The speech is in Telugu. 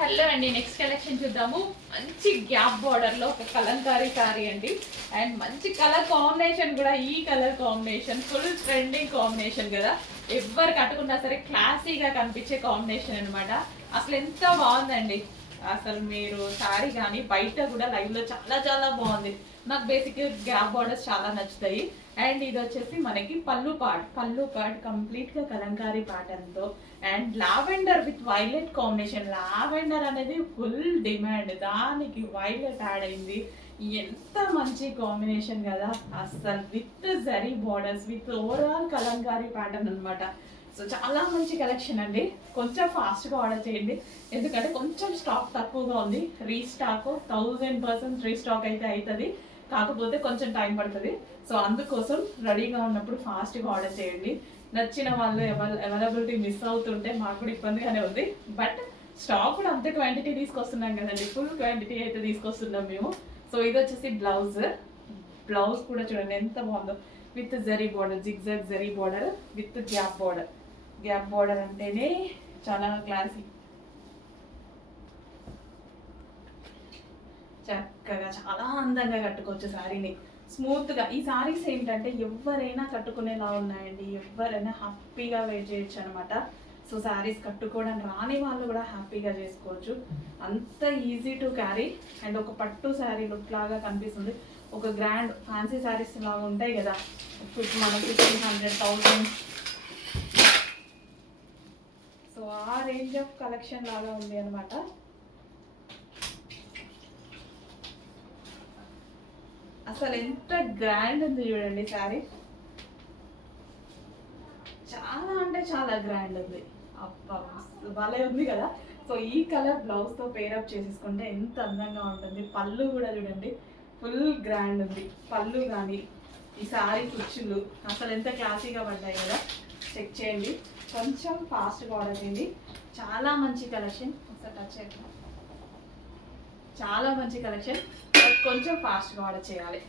హలో అండి, నెక్స్ట్ కలెక్షన్ చూద్దాము. మంచి గ్యాప్ బార్డర్ లో ఒక కలంకారీ సారీ అండి. అండ్ మంచి కలర్ కాంబినేషన్ కూడా. ఈ colour combination full trending combination కదా. ఎవరు కట్టుకున్నా సరే క్లాసీగా కనిపించే కాంబినేషన్ అనమాట. అసలు ఎంత బాగుందండి. అసలు మీరు సారీ కానీ బయట కూడా లైవ్ లో చాలా చాలా బాగుంది. నాకు బేసిక్ గ్యాప్ బార్డర్స్ చాలా నచ్చుతాయి. అండ్ ఇది వచ్చేసి మనకి పళ్ళు పార్ట్ కంప్లీట్ గా కలంకారీ ప్యాటర్న్ తో and lavender with violet combination. Lavender అనేది ఫుల్ డిమాండ్, దానికి వైలెట్ యాడ్ అయింది. ఎంత మంచి కాంబినేషన్ కదా అసలు. With zari borders with overall Kalamkari pattern అనమాట. సో చాలా మంచి కలెక్షన్ అండి. కొంచెం ఫాస్ట్గా ఆర్డర్ చేయండి, ఎందుకంటే కొంచెం స్టాక్ తక్కువగా ఉంది. రీస్టాక్ 1000% రీస్టాక్ అయితే అవుతుంది, కాకపోతే కొంచెం టైం పడుతుంది. సో అందుకోసం రెడీగా ఉన్నప్పుడు ఫాస్ట్గా ఆర్డర్ చేయండి. నచ్చిన వాళ్ళు అవైలబిలిటీ మిస్ అవుతుంటే మాకు కూడా ఇబ్బందిగానే ఉంది. బట్ స్టాక్ కూడా అంతే క్వాంటిటీ తీసుకొస్తున్నాం కదండి, ఫుల్ క్వాంటిటీ అయితే తీసుకొస్తున్నాం మేము. సో ఇది వచ్చేసి బ్లౌజ్ కూడా చూడండి ఎంత బాగుందో. With zari border, zigzag zari border with gap border అంటేనే చాలా క్లాసీ. చక్కగా చాలా అందంగా కట్టుకోవచ్చు శారీని, స్మూత్ గా. ఈ శారీస్ ఏంటంటే ఎవరైనా కట్టుకునేలా ఉన్నాయండి, ఎవరైనా హ్యాపీగా వేర్ చేయొచ్చు అనమాట. సో శారీస్ కట్టుకోవడం రాని వాళ్ళు కూడా హ్యాపీగా చేసుకోవచ్చు. అంత ఈజీ టు క్యారీ. అండ్ ఒక పట్టు శారీ లుక్ లాగా కనిపిస్తుంది. ఒక గ్రాండ్ ఫ్యాన్సీ శారీస్ లాగా ఉంటాయి కదా, మనకి 1500, 1000. సో ఆ రేంజ్ ఆఫ్ కలెక్షన్ లాగా ఉంది అనమాట. అసలు ఎంత గ్రాండ్ ఉంది చూడండి శారీ. చాలా అంటే చాలా గ్రాండ్ ఉంది. అబ్బా భలే ఉంది కదా. సో ఈ కలర్ బ్లౌజ్ తో పేరప్ చేసేసుకుంటే ఎంత అందంగా ఉంటుంది. పళ్ళు కూడా చూడండి ఫుల్ గ్రాండ్ ఉంది. పళ్ళు కానీ ఈ శారీ కుచ్చులు అసలు ఎంత క్లాసీగా పడ్డాయి కదా. చెక్ చేయండి, కొంచెం ఫాస్ట్గా ఆర్డర్ చేయండి. చాలా మంచి కలెక్షన్. ఒకసారి టచ్ చేయండి. చాలా మంచి కలెక్షన్, కొంచెం ఫాస్ట్గా ఆర్డర్ చేయాలి.